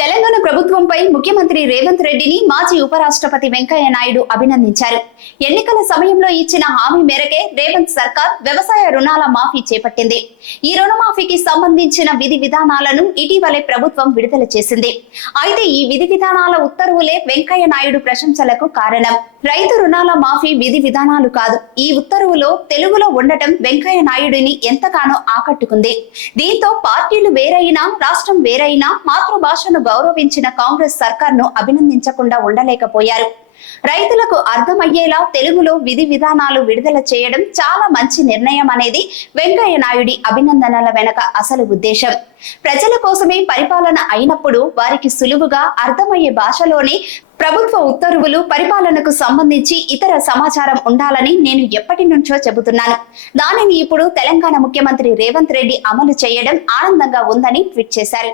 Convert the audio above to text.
తెలంగాణ ప్రభుత్వంపై ముఖ్యమంత్రి రేవంత్ రెడ్డిని మాజీ ఉపరాష్ట్రపతి వెంకయ్య నాయుడు అభినందించారు. ఎన్నికల సమయంలో ఇచ్చిన హామీ మేరకే రేవంత్ సర్కార్ వ్యవసాయ రుణాల మాఫీ చేపట్టింది. ఈ రుణమాఫీకి సంబంధించిన విధి విధానాలను ఇటీవలే ప్రభుత్వం విడుదల చేసింది. అయితే ఈ విధి విధానాల ఉత్తర్వులే వెంకయ్య నాయుడు ప్రశంసలకు కారణం. రైతు రుణాల మాఫీ విధి విధానాలు కాదు. ఈ ఉత్తర్వులో తెలుగులో ఉండటం వెంకయ్య నాయుడిని ఎంతగానో ఆకట్టుకుంది. దీంతో పార్టీలు వేరైనా రాష్ట్రం వేరైనా మాతృభాషను గౌరవించిన కాంగ్రెస్ సర్కార్ను అభినందించకుండా ఉండలేకపోయారు. రైతులకు అర్థమయ్యేలా తెలుగులో విధి విధానాలు విడుదల చేయడం చాలా మంచి నిర్ణయం అనేది వెంకయ్య నాయుడి అభినందనల వెనక అసలు ఉద్దేశం. ప్రజల కోసమే పరిపాలన అయినప్పుడు వారికి సులువుగా అర్థమయ్యే భాషలోనే ప్రభుత్వ ఉత్తర్వులు పరిపాలనకు సంబంధించి ఇతర సమాచారం ఉండాలని నేను ఎప్పటి నుంచో చెబుతున్నాను. దానిని ఇప్పుడు తెలంగాణ ముఖ్యమంత్రి రేవంత్ రెడ్డి అమలు చేయడం ఆనందంగా ఉందని ట్వీట్ చేశారు.